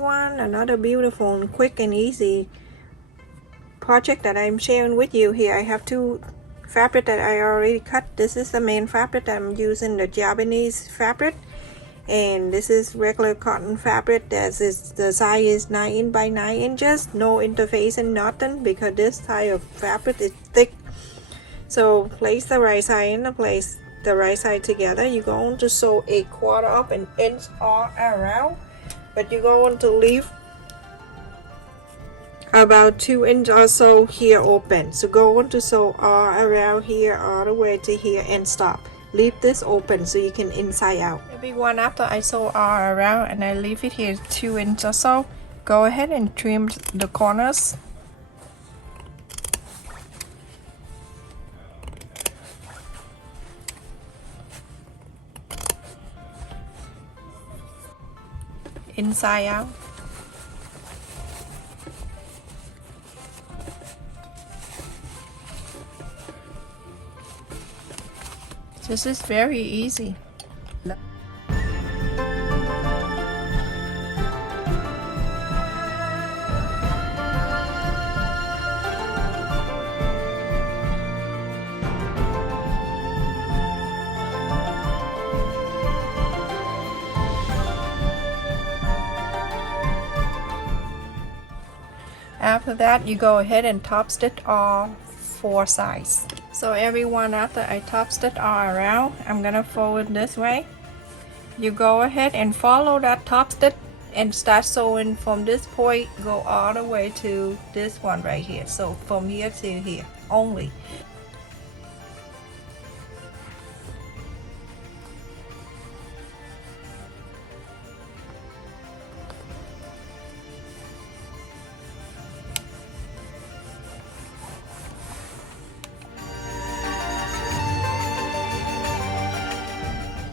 everyone, another beautiful and quick and easy project that I'm sharing with you here. I have two fabric that I already cut. This is the main fabric that I'm using, the Japanese fabric, and this is regular cotton fabric. That is, the size is 9 by 9 inches, no interface and nothing, because this type of fabric is thick. So place the right side and place the right side together. You're going to sew a 1/4 of an inch all around, but you're going to leave about 2 inches or so here open. So go on to sew all around here all the way to here and stop. Leave this open so you can inside out. Everyone, after I sew all around and I leave it here 2 inches or so, go ahead and trim the corners. Inside out. This is very easy. After that, you go ahead and top stitch all 4 sides. So everyone, after I top stitch all around, I'm gonna fold it this way. You go ahead and follow that top stitch and start sewing from this point, go all the way to this one right here. So from here to here only.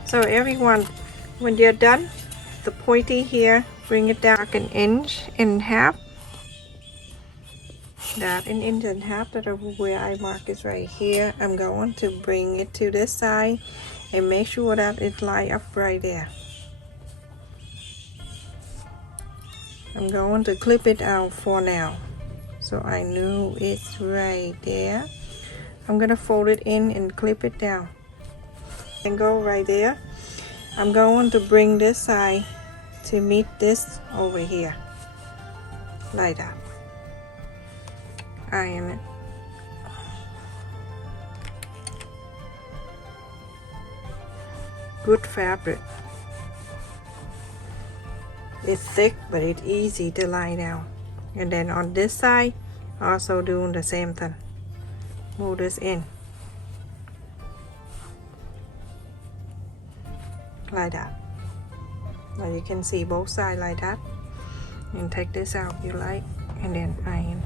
So everyone, when you're done, the pointy here, bring it down 1.5 inches. That 1.5 inches, that over where I mark is right here. I'm going to bring it to this side and make sure that it line up right there. I'm going to clip it out for now, so I know it's right there. I'm gonna fold it in and clip it down. And go right there. I'm going to bring this side to meet this over here, like that. Iron it. Good fabric. It's thick, but it's easy to lie down. And then on this side, also doing the same thing. Move this in. Like that. Now you can see both sides like that. And take this out if you like, and then iron.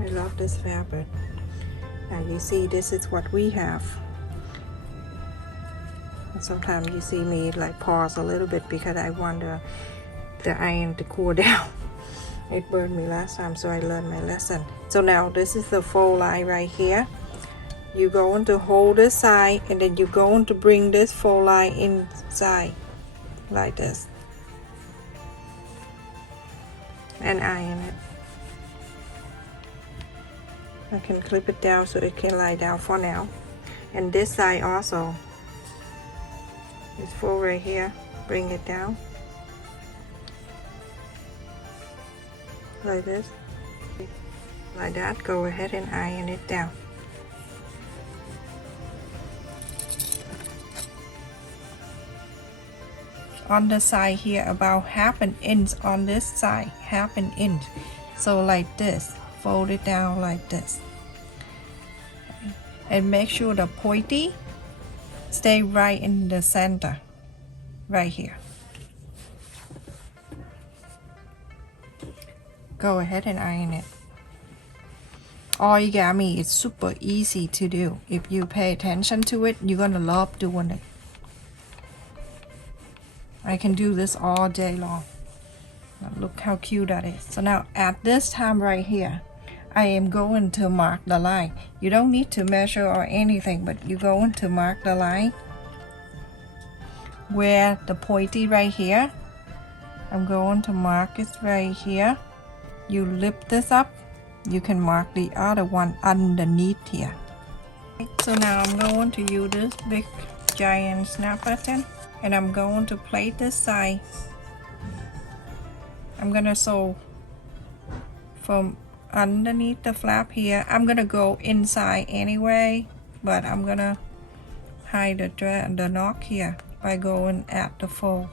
I love this fabric. Now you see, this is what we have. And sometimes you see me like pause a little bit because I want the iron to cool down. It burned me last time, so I learned my lesson. So now this is the fold line right here. You're going to hold this side, and then you're going to bring this fold line inside like this and iron it. I can clip it down so it can lie down for now. And this side also, this fold right here, bring it down like this, like that. Go ahead and iron it down. On the side here, about 1/2 inch on this side, 1/2 inch. So like this, fold it down like this, and make sure the pointy stay right in the center, right here. Go ahead and iron it. Origami is super easy to do. If you pay attention to it, you're gonna love doing it. I can do this all day long. Now look how cute that is. So now at this time right here, I am going to mark the line. You don't need to measure or anything, but you're going to mark the line where the pointy right here. I'm going to mark it right here. You lift this up, you can mark the other one underneath here. So now I'm going to use this big giant snap button, and I'm going to plate this side. I'm gonna sew from underneath the flap here. I'm gonna go inside anyway, but I'm gonna hide the knock here by going at the fold.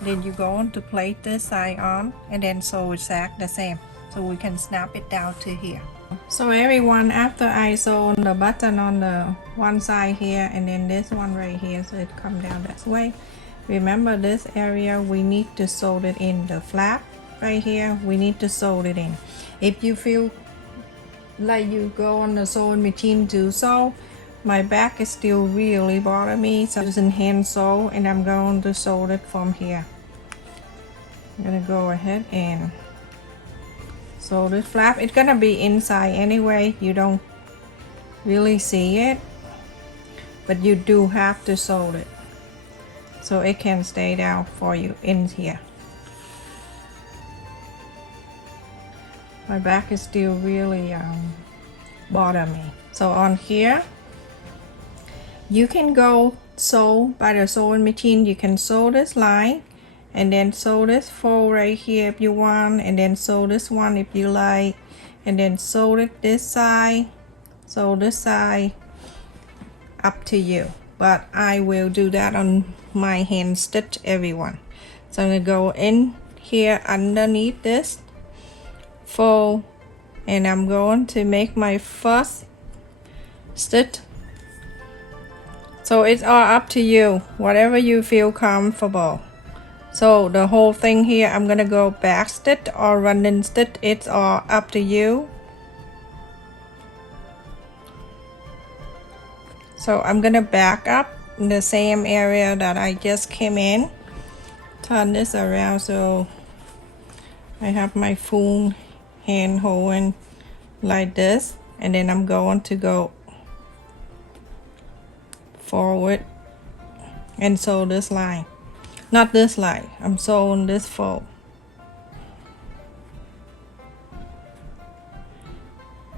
Then you go on to plate this side on and then sew exact the same, so we can snap it down to here. So everyone, after I sew the button on the one side here and then this one right here, so it come down that way, remember this area we need to sew it in. The flap right here, we need to sew it in. If you feel like you go on the sewing machine to sew, my back is still really bothering me, so I'm using hand sew, and I'm going to sew it from here. I'm gonna go ahead and sew this flap. It's gonna be inside anyway, you don't really see it, but you do have to sew it so it can stay down for you in here. My back is still really bothering me. So on here, you can go sew by the sewing machine. You can sew this line and then sew this fold right here if you want, and then sew this one if you like, and then sew it this side, sew this side, up to you. But I will do that on my hand stitch, everyone. So I'm gonna go in here underneath this fold, and I'm going to make my first stitch. So it's all up to you, whatever you feel comfortable. So the whole thing here, I'm gonna go back stitch or running stitch, it's all up to you. So I'm gonna back up in the same area that I just came in, turn this around so I have my full hand holding like this, and then I'm going to go forward and sew this line. Not this line, I'm sewing this fold.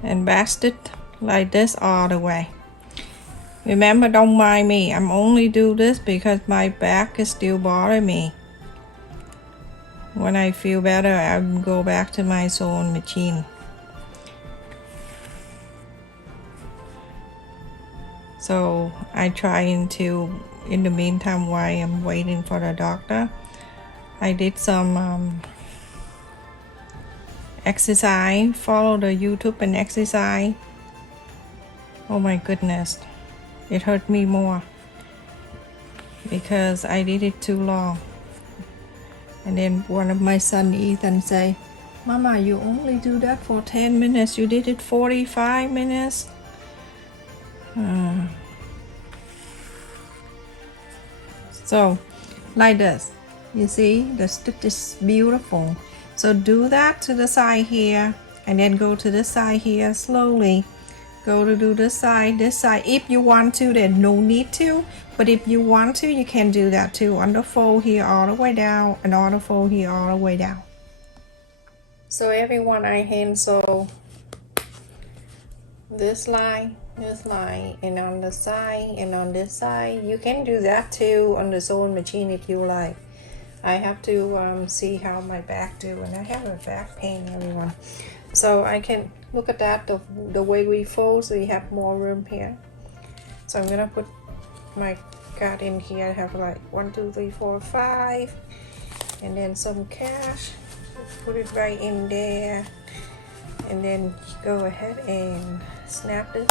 And back stitch like this all the way. Remember, don't mind me, I'm only do this because my back is still bothering me. When I feel better, I'll go back to my sewing machine. So I trying to, in the meantime while I'm waiting for the doctor, I did some exercise, follow the YouTube and exercise. Oh my goodness, it hurt me more because I did it too long. And then one of my son Ethan say, Mama, you only do that for 10 minutes, you did it 45 minutes. So like this, you see the stitch is beautiful. So do that to the side here, and then go to this side here slowly. Go to do this side, if you want to. Then no need to, but if you want to, you can do that too. On the fold here all the way down, and on the fold here all the way down. So everyone, I hand sew this line, and on the side, and on this side. You can do that too on the sewing machine if you like. I have to see how my back do, and I have a back pain, everyone. So I can look at that, the way we fold, so you have more room here. So I'm gonna put my card in here. I have like 1, 2, 3, 4, 5, and then some cash. Put it right in there, and then go ahead and snap this.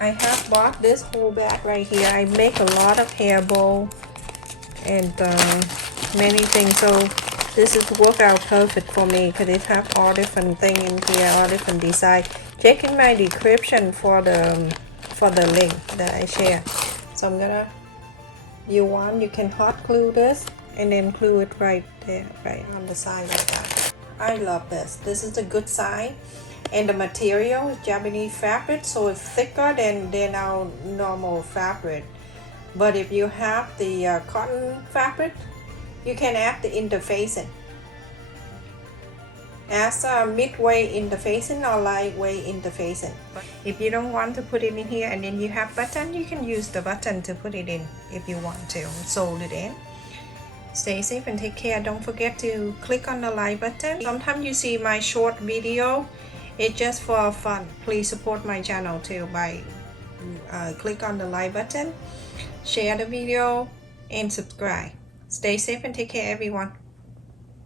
I have bought this whole bag right here. I make a lot of hair bow and many things. So this is work out perfect for me because it have all different thing in here, all different design. Check in my description for the link that I share. So I'm gonna, you can hot glue this and then glue it right there, right on the side like that. I love this. This is a good sign. And the material is Japanese fabric, so it's thicker than our normal fabric. But if you have the cotton fabric, you can add the interfacing. As a midweight interfacing or lightweight interfacing. If you don't want to put it in here and then you have button, you can use the button to put it in if you want to solder it in. Stay safe and take care. Don't forget to click on the like button. Sometimes you see my short video, it's just for fun. Please support my channel too by click on the like button, share the video, and subscribe. Stay safe and take care, everyone.